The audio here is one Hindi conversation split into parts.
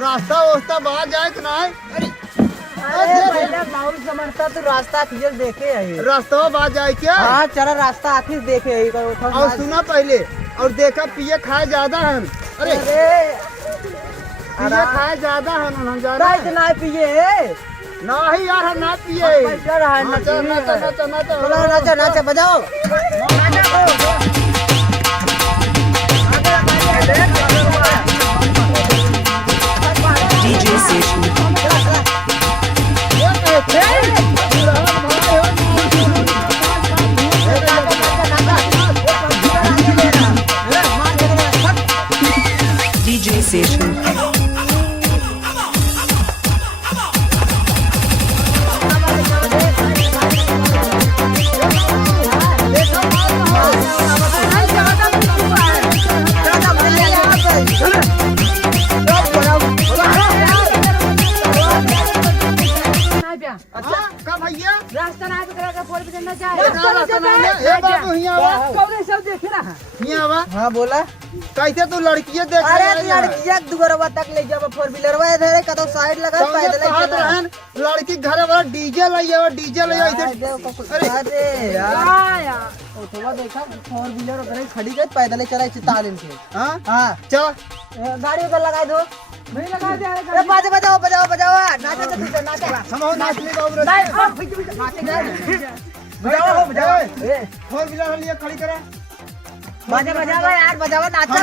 रास्ता वास्ता बाहर जाए कि नहीं? पहले बाउल समझता तो रास्ता फिर देखे है। रास्ता बाहर जाए क्या? हाँ चला रास्ता आखिर देखे है। और सुना पहले और देखा पिए खाए ज्यादा है। अरे पिए खाए ज्यादा है ना ज्यादा इतना पिए नहीं यार हम ना पिए। नाचा नाचा बजाओ। DJ Session. DJ Session. रास्ता ना करेगा फोर पे चलना हाँ बोला कैसे तू लड़कियां देख? अरे लड़कियां दुगरवा तक ले जाओ फोर व्हीलरवा इधर कतो साइड लगा पैदल रहन लड़की घर वाला डीजे ले आओ अरे यार तो देखा फोर व्हीलर उधर खड़ी गई पैदल चला तालीम से। हां हां चल गाड़ी को लगा दो। नहीं लगा दे। अरे बाजे बजाओ बजाओ बजाओ नाचा तो नाचा हम नाच ले बाबू बजाओ बजाओ फोर व्हीलर लिए खड़ी करा बाजे बजाओ यार बजाओ नाचा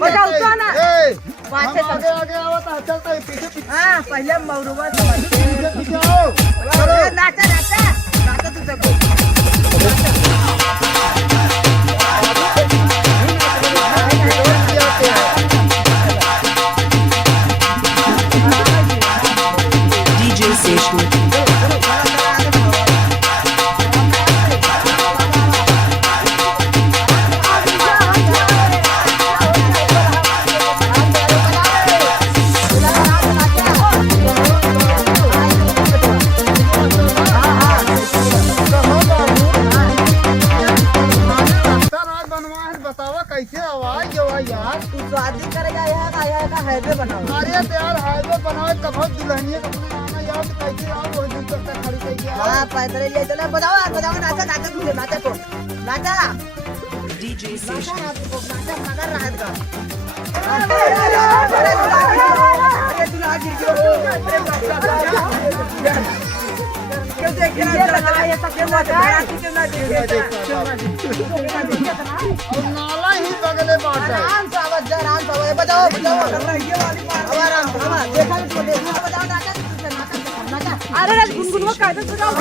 बजाओ तो ना पाछे आगे आगे आवता चलता है पीछे पीछे हां पहले मौरुवा समझ पीछे आओ नाचा नाचा नाचा तू सब DJ Session. कैसे आवाज जो है यार? तू शादी करे जाए का हाईवे बनाओ। अरे यार हाईवे बनाओ कब दुल्हनिया का आना यार तो कैसे आओ वो दिन तक खड़ी कर गया। हां पैदल ले चले बजाओ यार बजाओ नाचा नाचा तू नाचा तो नाचा DJ Session. नाचा मगर रहा का क्यों देख रहा है ऐसा क्यों बात है क्यों ना और नाला ही बगले बात है। आराम से आवाज बजाओ बजाओ आराम से देखा तो देखा बजाओ नाचा नाचा अरे गुनगुनवा कायदा बजाओ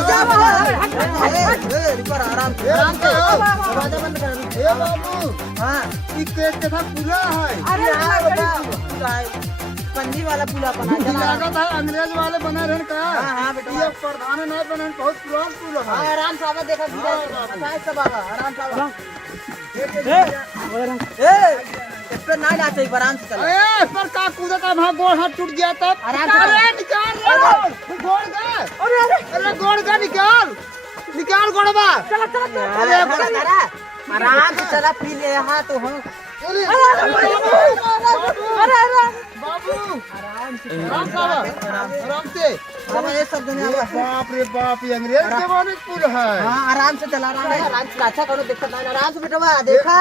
आराम से आवाज बंद कर। ए बाबू हां ई केक के साथ पूरा है। अरे पंजी वाला पुला बना लागत है अंग्रेज वाले बना रहन का। हां बेटा ये प्रधान नहीं बने बहुत पुराना पुल है। आराम से आवाज देखा सब आराम से इस पे ना जाते आराम से चलो। ए पर का कूदा का वहां गोड़ हाथ टूट गया तब आराम से अरे निकाल रे गोड़ गए। अरे गोड़ का निकाल गोड़वा चला चला अरे आराम से चला पी ले हां तो हम अरे बाबू आराम से अब ये सब दुनिया में बाप रे बाप ये अंग्रेज के जमाने का पुल है। हां आराम से चला आराम से अच्छा करो देखो आराम से बेटा देखा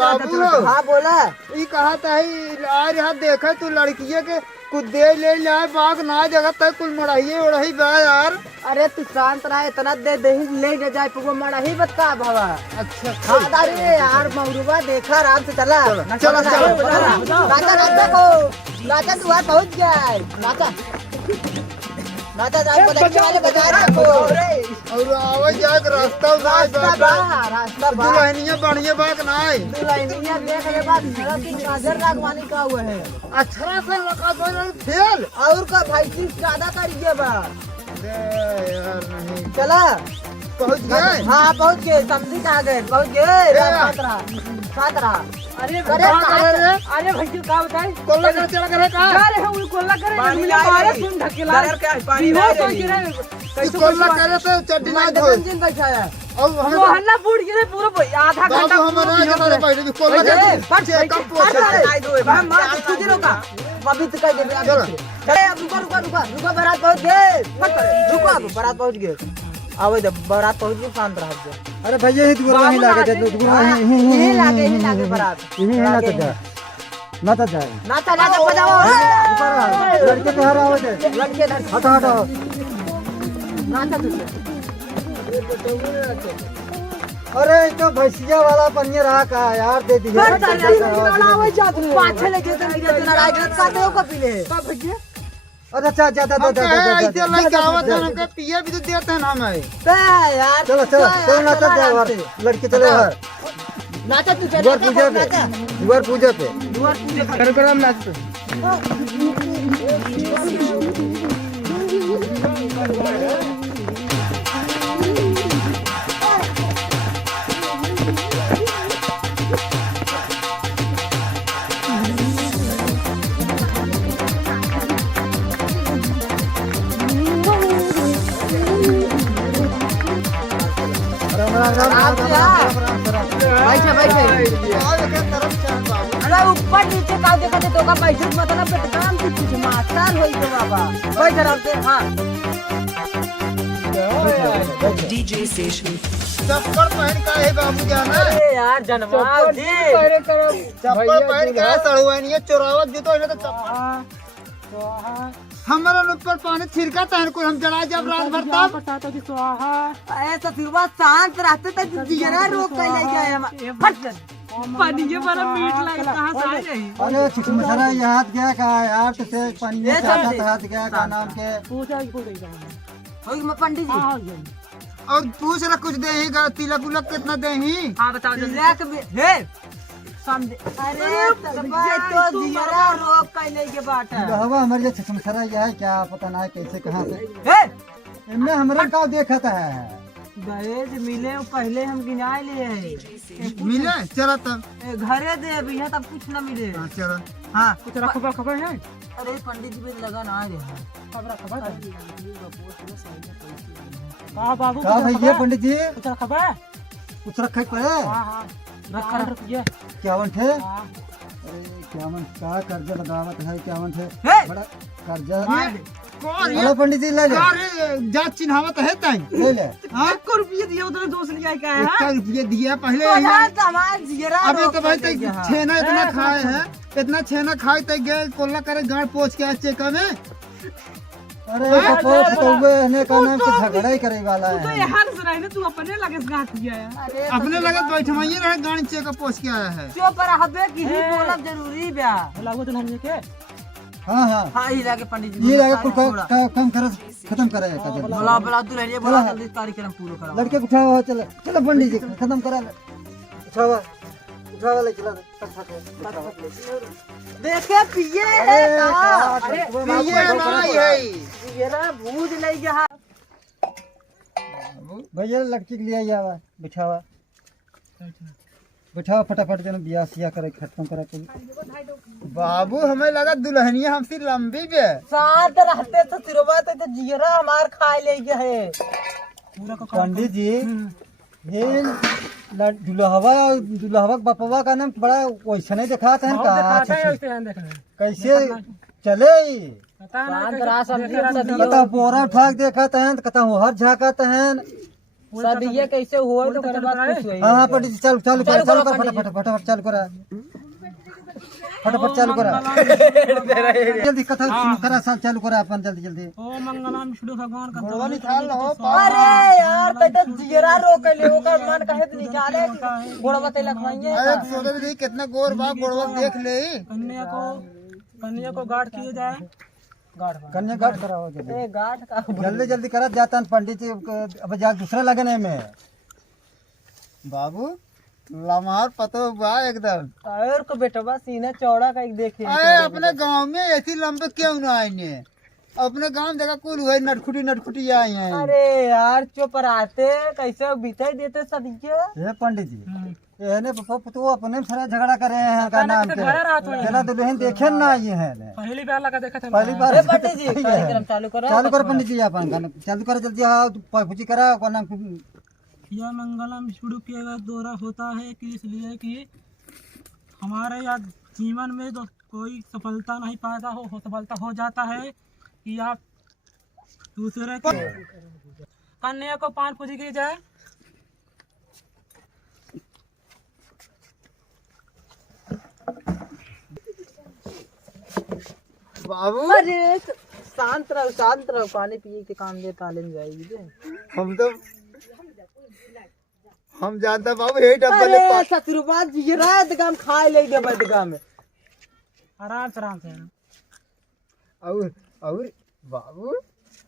बाबू हां बोला ई कहा था आ रहा देखा तू लड़किये के कुछ दे ले जाए बाग ना जगह तक कुल मड़ाइए उड़ाई बा यार। अरे तू शांत रहा इतना दे दे ले जाए पुगो मड़ा ही बता भावा। अच्छा हां अरे यार मौरुवा देखा आराम से चला चला नाचा नाचा को नाचा तू आ पहुंच जाए नाचा नाचा जाए को देखने वाले बजा रहे को और आवाज जाए रास्ता रास्ता दुल्हनिया बढ़िया बाग नाय दुल्हनिया देख ले बात की नजर लगवानी का हुआ है। अच्छा से लगा दो फेल और का भाई चीज ज्यादा करिए बा यार नहीं चला पहुंच गए। हाँ पहुंच गए समझी कहाँ गए पहुंच गए सात रहा अरे अरे भाई का बताए कोल्ला कर चला करे का अरे हम कोल्ला करे मिला मारे सुन ढकेला पानी कैसे कोल्ला करे तो चट्टी ना धो दिन बैठाया और हम मोहल्ला फूट गिरे पूरा आधा घंटा बाबू हमारा के बैठे कोल्ला करे पट चेकअप पट अभी तो कह दे चले अब रुको बारात पहुंच गए रुको अब बारात पहुंच गए आवे जब बारात पहुंच गई शांत रह जा अरे भैया ही दुगुरा ही लागे दे दुगुरा ही लागे बारात ना तो जा नाचा बजाओ लड़के तो हरा हो जाए लड़के हटा हटा नाचा तुझे अरे तो भैंसिया वाला पनिया रहा का यार दे दीजिए पाछे लेके तो नाराज का तो को पीले अरे अच्छा अच्छा ऐसे लड़के आवत है हमके पिए भी तो देते हैं ना हमें यार चलो चलो चलो नाचा जाए लड़के चले घर नाचा तू द्वार पूजा पे द्वार पूजा पे दुआर पूजा कर कर हम नाचते अरे ऊपर नीचे का देखा तो का पैसे मतलब पेटकाम की कुछ मास्टर होई तो बाबा कोई डरते हां DJ Station. चप्पल पहन का है बाबू जान अरे यार जनमाव जी चप्पल पहन के सड़वानी है चोरावत जूतो है तो चप्पल हमारा ऊपर पानी छिड़का तहन को हम जला जब रात भर तब ऐसा फिरवा शांत रहते तक जिगरा रोक के ले गए हम फट पानी के बड़ा मीठ लगे कहां से आ जाई अरे चिकमसरा याद गया का यार तुझे पानी में चाहता हाथ गया का नाम के पूछा को गई होई मैं पंडित जी और पूछ रहा कुछ दे ही तिलक उलक कितना दे ही हां बताओ जल्दी लेक हे समझे अरे तो जिगरा रोक के ले के बाट हवा हमारे लिए चिकमसरा यह है क्या पता ना कैसे कहां से हे इनने हमरा का देखा था दहेज मिले पहले हम गिनाए लिए है मिले चला तब घरे दे अभी यहाँ तब कुछ न मिले चला हाँ कुछ खबर है अरे पंडित जी भी लगा ना रहे खबर हां बाबू का भैया पंडित जी कुछ खबर है कुछ रखे पड़े हां रखा रुपया क्या थे हां अरे क्या का कर्जा लगावत है क्या थे हे! बड़ा कर्जा कौन हेलो पंडित जी ले ले जात चिन्हावत है ताई ले ले हां 1 रुपया दिया उधर दोस्त लिया क्या है 1 रुपया दिया पहले अबे तो भाई तक छेना इतना खाए है इतना छेना खाए तक गए कोल्ला करे गाड़ पोछ के चेक में अरे पोछ तो हुए ने का नाम से झगड़ा ही करे वाला तो है यहाँ से रहे ना तू अपने लगे गांठ दिया है अपने लगे बैठवाइए रहे गाड़ी चेक पोछ के आया है जो पर हबे की ही बोला जरूरी बया लागो दुल्हन के हां हां हां ही लागे पंडित जी ये लगे कुछ कम कर खत्म करे का जल्दी बोला बोला दुल्हन बोला जल्दी कार्यक्रम पूरा करा लड़के को उठाओ चलो चलो पंडित जी खत्म करा ले उठाओ उठाओ ले चला देखे पिए है अरे पिए नहीं है ये ना भूज ले गया भैया लड़की के लिए आवा बिठावा बिठाओ फटाफट जन बियाह सिया करे खत्म करा के बाबू हमें लगा दुल्हनिया हमसे लंबी बे साथ रहते तो सिरवा तो जीरा हमार खा ले गया है पंडित जी ये दुल्हवा बापवा का नाम बड़ा वैसा नहीं देखा था कैसे चले कता बोरा उठा देखा था कता हर झाका तहन सब ये कैसे हुआ तो कर बात कुछ हुई हाँ पंडित जी चालू कर फटाफट चालू करा फटाफट चालू करा जल्दी कथा करा साल चालू करा अपन जल्दी ओ मंगलम शुरू भगवान का अरे यार तो जीरा रोक ले ओकर मन कहे तो निकाले गोड़वा ते लखवाइए अरे सोचे भी कितना गोर बा गोड़वा देख ले कन्या को गार्ड किए जाए कन्या गाठ कराओ जल्दी गाठ का जल्दी करा जाता पंडित जी अब जा दूसरा लगने में बाबू लमार पतो बा एकदम और को बेटवा सीना चौड़ा का एक देखे अरे अपने गांव में ऐसी लंबे क्यों ना आए अपने गांव जगह कुल हुए नटखुटी आई हैं अरे यार चुप रहते कैसे बीते देते सब ये पंडित जी ये तो अपने सारा झगड़ा करे हैं का नाम के चला दुल्हन देखे ना ये है पहली बार लगा देखा था पहली बार पंडित जी कार्यक्रम चालू कर पंडित जी अपन चालू कर जल्दी आओ पूजी करा को नाम यह मंगलम शुरू किया गया दौरा होता है कि इसलिए कि हमारे या जीवन में कोई सफलता नहीं पाता हो सफलता हो जाता है कि आप दूसरे के कन्या को पान पूजी की जाए। बाबू अरे शांत रहो पानी पिए के काम दे तालीम जाएगी जे। हम जानता बाबू यही डब्बा ले अरे ससुरबा जीरा दगाम खाए ले गए बदगा में। आराम से और बाबू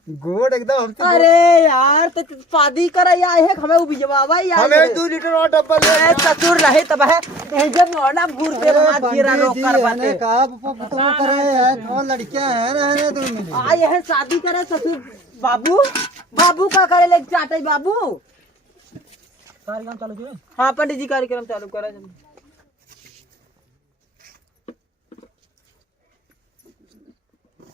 गोड़ एकदम हमसे अरे यार तो शादी करे या है हमें उबिजवावा यार। हमें 2 लीटर और डब्बा ले ए ससुर रहे तब है ए जब मोना भूर दे मां जीरा रोक कर बाटे कहा तो करे यार और लड़कियां हैं रहने तुम मिले आए है शादी करे ससुर बाबू का करे ले चाटे बाबू। कार्यक्रम चालू किए। हाँ पंडित जी कार्यक्रम चालू करा जल्दी।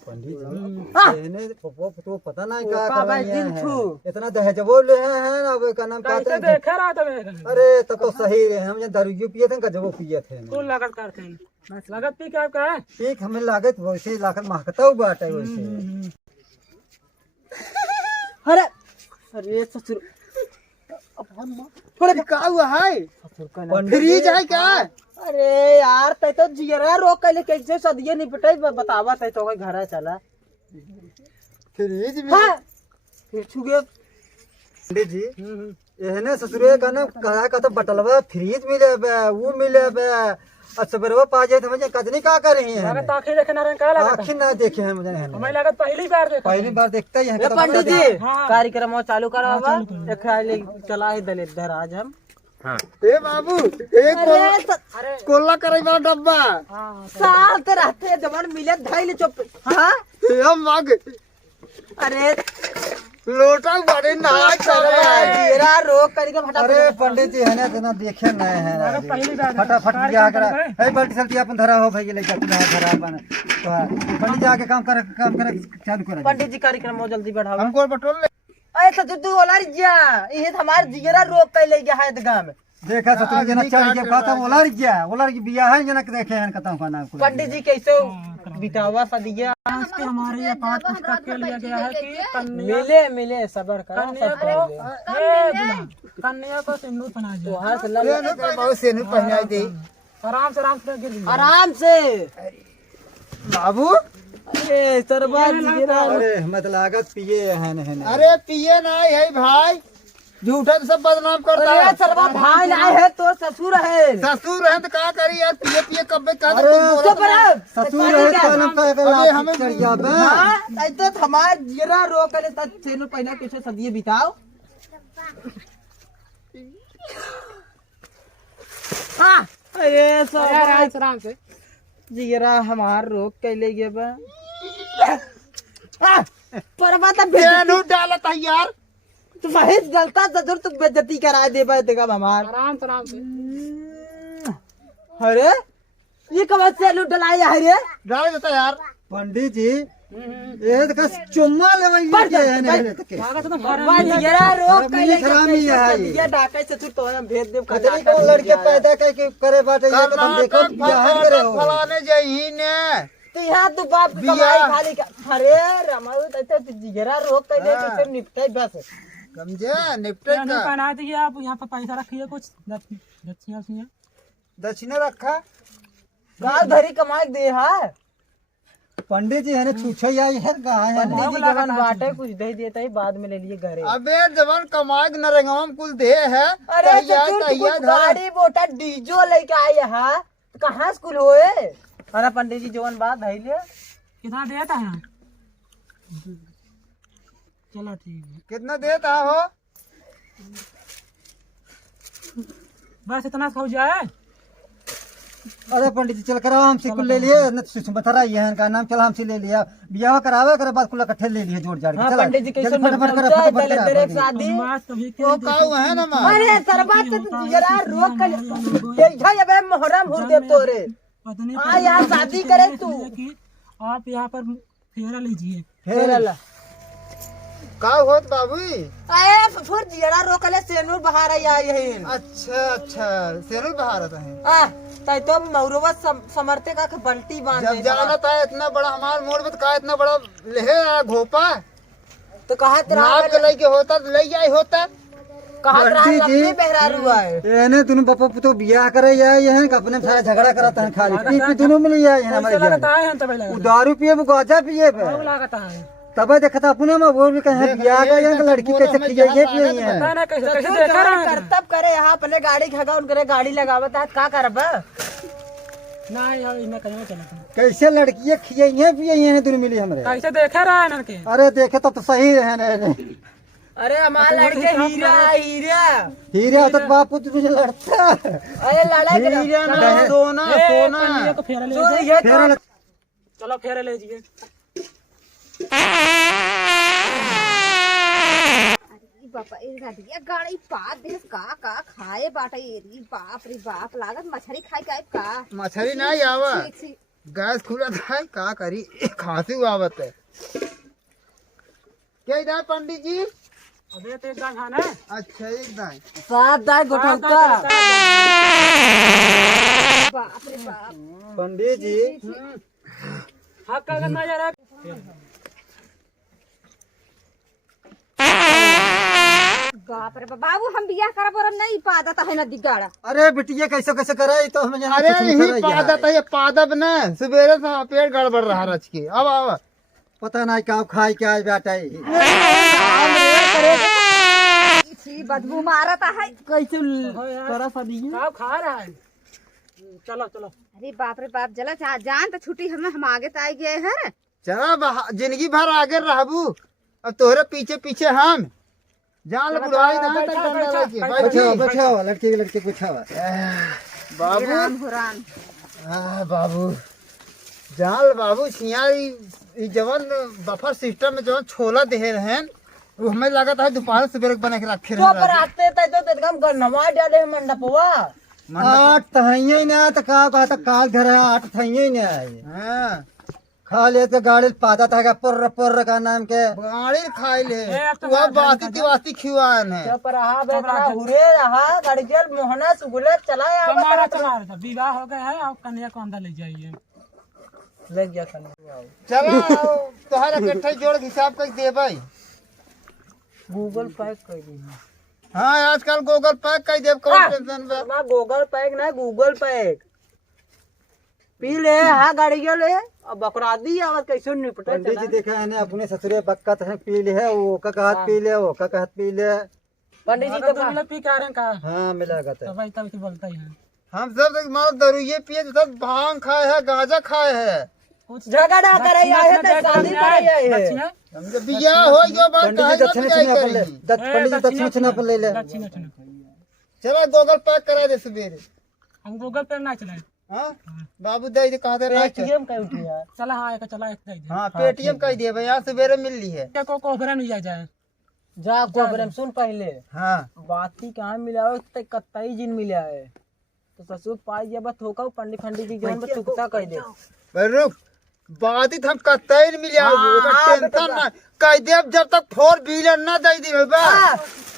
पंडित तो पता नहीं क्या का भाई दिन छू इतना दहेज बोल रहे हैं ना वो का नाम कैसे देखा रहा था मैं अरे तब तो सही रहे हम जब दारू पिए थे गजबो पिए थे कुल लागत करते हैं बस लागत पी क्या का है ठीक हमें लागत वैसे लागत महकता हुआ बाटे वैसे। अरे अरे ससुर थोड़ा का हुआ है फ्रीज है क्या? अरे यार तै तो जीरा रोक के कैसे सदिये निपटे बतावा तै तो घर चला फ्रीज में हाँ फिर छुगे पंडित जी एहने ससुरे का ना कहा का तो बटलवा फ्रीज मिले बे वो मिले बे अच्छा बरवा पा जाए तो मुझे कजनी का कर रही है लागत आंखें देखना रंग का लागत आखिर ना देखे हैं मुझे हमें लागत पहली बार देखा पहली बार देखते ही हैं पंडित जी हाँ। कार्यक्रम और चालू करा बाबा खाली चला है दलित आज हम ए बाबू एक कोल्ला करे वाला डब्बा साल तो रहते जवन मिले धैल चुप हाँ हम मांग अरे लोटा बड़े नाच कर रहे हैं। जीरा रोक करके फटा अरे पंडित जी है ना तना देखे नहीं है लागत पहली बार फटाफट जा कर ए बल्टी सल्टी अपन धरा हो भाई लेके अपना धरा अपन तो पंडित जी आके काम कर चालू कर पंडित जी कार्यक्रम और जल्दी बढ़ाओ। हमको बटोल ले अरे ससुर तू ओला जा ये हमार जीरा रोक के ले गया है दगा में। देखा सतुर जना चढ़ के खाता ओलर की बियाह है जना के देखे हैं कतौ का नाम पंडित जी कैसे बितावा सदिया आज के हमारे ये पाठ पुस्तक के लिया गया है कि कन्या मिले सबर करो कन्या सब को करेंगे। कन्या को सिंदूर पहना तो जाए हाथ लग बहुत से पहनाई दे आराम से गिर जाए। आराम से बाबू अरे सरबा जीरा अरे मत लागत पिए है अरे पिए नहीं है भाई झूठा तो सब बदनाम करता अरे है सरबा भाई आए है तो ससुर है ससुर है तो क्या करी यार पिए पिए कब कह चुप रहो ससुर है तो नाम का अबे हमें चढ़ जाबे हां ऐ तो हमार जीरा रोक के त सेनु पहना कैसे सदिये बिताओ। हां अरे सरबा आराम से जीरा हमार रोक के ले गए बा परवा त बेनु डालत है यार तू महेश गलता जरूर तू बेइज्जती करा देबा देगा हमार। आराम से अरे ये कब से लूट लाया है रे डाल देता यार पंडित जी ये तो कस चुम्मा लेवई के है ने लागत तो बा जीरा रोक के ले हरामी है ये डाका से तू तो हम भेज देब कतरी को लड़के पैदा के करे बाटे ये तो हम देखो बियाह करे हो फलाने जही ने तो यहाँ तू बाप की कमाई खाली अरे रमाऊ तो जीरा रोक के ले कैसे निपटे बस समझे निपटे का पहना दीजिए आप यहाँ पर पैसा रखिए कुछ दक्षिणा दक्षिणा रखा गाल भरी कमाई दे है पंडित जी है ना छूछे आई है कहाँ है पंडित जी लगन बाटे कुछ दे देता ही बाद में ले लिए घरे। अबे जवान कमाग नरंगम कुल दे है अरे ससुर गाड़ी मोटा डीजो लेके आए है कहाँ स्कूल होए। अरे पंडित जी जवन बात है ले कितना देता है चलो ठीक है कितना देता हो बस इतना हो जाए। अरे पंडित जी चल कराओ हमसे कुल ले लिए न सुषमथरा ये है का नाम चला हमसे ले लिया बियाह करावे करे बाद कुल इकट्ठे ले लिए जोड़ जाड़ के चला पंडित जी कैसे फटाफट करो फटाफट तेरे शादी मास कभी वो काऊ है ना मां अरे सरबत तो जरा रोक कर ये जबे मोहर्रम हुरदेव तोरे पत्नी आ यहाँ शादी करे तू कि आप यहाँ पर फेरा लीजिए फिर अल्लाह का होत बाबू आए फिर जीरा रोकले सेनूर बहार आई है अच्छा सेनुल बहारत है आ तय तो मौरवा समर्थे का बल्टी बांध जब जाना था इतना बड़ा हमार मोड़ में तो का इतना बड़ा लेहे घोपा तो कहा नाप के लेके होता तो ले जाए होता बहरारू है एने दोनों बापा तो बियाह करे जाए यहाँ अपने सारा झगड़ा करता है खाली पी पी दोनों मिल जाए यहाँ हमारे लगता जान है तब लगता दारू पिए वो गाजा पिए पे है लगता है तब देखा था अपने में वो भी कहे बियाह का यहाँ लड़की कैसे खिजाइए पिए यहाँ ना कैसे कैसे देखा रहा है करतब करे यहाँ अपने गाड़ी खगा उनके गाड़ी लगावत है का करब ना यार इन्हें कहीं चलता कैसे लड़की खिजाइए पिए यहाँ दोनों मिली हमारे कैसे देखा रहा है इनके अरे देखे तो सही है ना अरे हमारा लड़के हीरा हीरा हीरा तो बापू तुझे लड़ता अरे लड़ाई हीरा ना सोना सोना कन्या को फेरा ले फेरा चलो फेरा ले लीजिए बापा ये गाड़ी पात देस का खाए बाटे री बाप रे बाप लागत मछली खाई का का मछली नहीं आवा गैस खुला था का करी खांसी आवत है क्या इधर पंडित जी अबे तो एकदम खाना अच्छा एकदम साथ दाई गोठौता बाप रे बाप पंडित जी हक का करना जा रहा बाप रे बाबू हम बियाह करब और नहीं पादत है ना दिगाड़ा अरे बिटिया कैसे कैसे करे तो हमें यहाँ अरे कुछ नहीं यही करे पादप है ये पादप न सवेरे से पेट गड़बड़ रहा रच के अब आवा पता नहीं कहाँ खाई क्या आज बेटा छी बदबू मारता है कैसे करा फदी साहब खा रहा है चलो चलो अरे बाप रे बाप जला जान तो छुट्टी हम आगे तो आई गए हैं चला जिंदगी भर आगे रहबू अब तोहरे पीछे पीछे हम जान ले बुढ़ाई ना तक डंडा लेके बैठो बैठो लड़की लड़की पूछा बाबू राम हो राम बाबू जान बाबू छिया ई जवन बफर सिस्टम में जवन छोला दे रहे वो हमें लगा था दोपहर सवेरे बना के रखे तो पर आते तय तो एकदम गन्नवा डाले मंडपवा आठ थैये ना तो का कहता काल घर है आठ थैये ना हां खा ले तो गाड़ी पादा था पुर्र पुर्र का नाम के गाड़ी खाई ले वो बाती तिवासी खिवान है तो पर आहा बेटा हुरे रहा गड़जल मोहना सुगुले चला हमारा चला रहा था विवाह हो गया है आप कन्या को अंदर ले जाइए लग गया कन्या चलो तोहरा इकट्ठे जोड़ के हिसाब कर दे भाई गूगल पैक कर दी हाँ आजकल गूगल पैक कर दे कौन टेंशन बा ना गूगल पैक ना गूगल पैक पी ले हाँ गाड़ी ले अब बकरादी आवत कैसे निपटे पंडित जी देखा है ना अपने ससुरे बक्कत है पी ले है वो का कहत पी ले वो का कहत पी ले पंडित जी तो तो तुम लोग पी क्या रहे का हाँ मिला गत तो भाई तब बोलता ही है हम सब मार दरुये पिए तो सब भांग खाए है गांजा खाए है कुछ झगड़ा करे आए तो शादी करे आए दक्षिणा हमके बियाह हो गयो बात पंडित जी काहे दक्षिण ना छीना पर ले पंडित जी दक्षिण छीना पर ले ले दक्षिणा चलो गूगल पैक करा दे सवेरे हम गूगल पे ना चलाए हाँ बाबू दे दे कहते रहे एटीएम का उठी यार चला हाँ एक चला एक दे हाँ पेटीएम कर दिए भाई यहाँ सवेरे मिल ली है दे को कोबरा नहीं जा जाए जा कोबरम सुन पहले हाँ बाती कहाँ मिला तो कत्ताई जिन मिला है तो ससुर पाई जब थोका पंडित पंडित जी जवन चुकता कह दे भाई रुक बात ही हम कतई नहीं मिले टेंशन ना कह दे जब तक 4 व्हीलर ना दे दी बा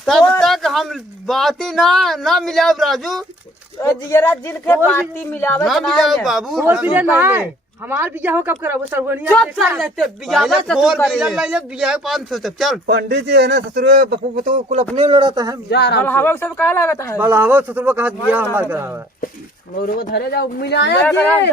तब तक हम बात ही ना मिलाओ राजू जिगरा जिन के बाती मिलावे ना मिलाओ बाबू हमार बियाह हो कब कराबो सरवनिया चुप कर लेते बियाह में ससुर 4 करे व्हीलर ले ले बियाह 500 तक चल पंडित जी है ना ससुरे बपू तो कुल अपने लड़ाता है जा रहा हवा सब का लागत है बलावा ससुर का कहत बियाह हमार करावा मोरो धरे जाओ मिलाया जी